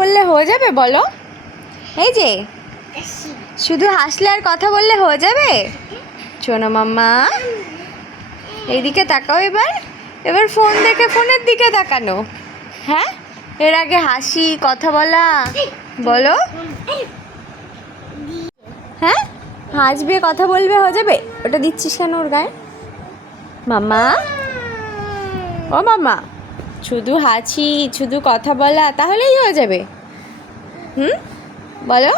বললে হয়ে যাবে বলো? এই যে শুধু হাসলে আর কথা বললে হয়ে যাবে? সোনা মাম্মা এইদিকে তাকাও, এবার এবার ফোন দেখে ফোনের দিকে তাকানো। হ্যাঁ, এর আগে হাসি কথা বলা বলো। হ্যাঁ, হাসবে কথা বলবে হয়ে যাবে। ওটা দিচ্ছিস কেন ওর গায়ে? মাম্মা, ও মাম্মা, শুধু হাসি শুধু কথা বলা তাহলেই হয়ে যাবে? বলো।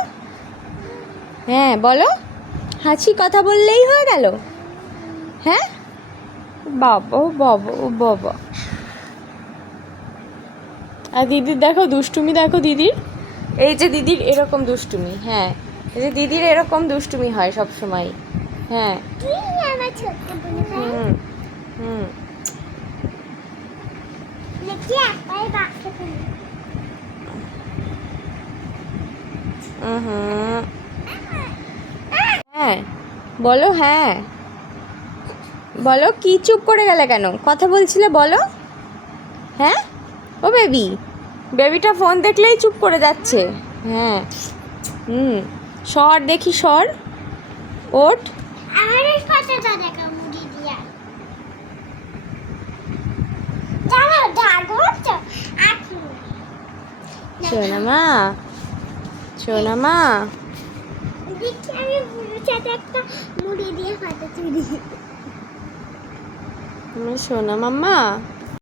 হ্যাঁ বলো, হাসি কথা বললেই হয়ে গেল? হ্যাঁ, বাবা ও বাবা ও বাবা। আর দিদির দেখো দুষ্টুমি, দেখো দিদির, এই যে দিদির এরকম দুষ্টুমি। হ্যাঁ, এই যে দিদির এরকম দুষ্টুমি হয় সব সময়। হ্যাঁ, হুম হুম হ্যাঁ বলো। হ্যাঁ বলো, কি চুপ করে গেলে কেন? কথা বলছিলে বলো। হ্যাঁ, ও বেবি, বেবিটা ফোন দেখলেই চুপ করে যাচ্ছে। হ্যাঁ, সর দেখি, সর, ওঠ। সোনা মা, সোনা মা, সোনা মাম্মা।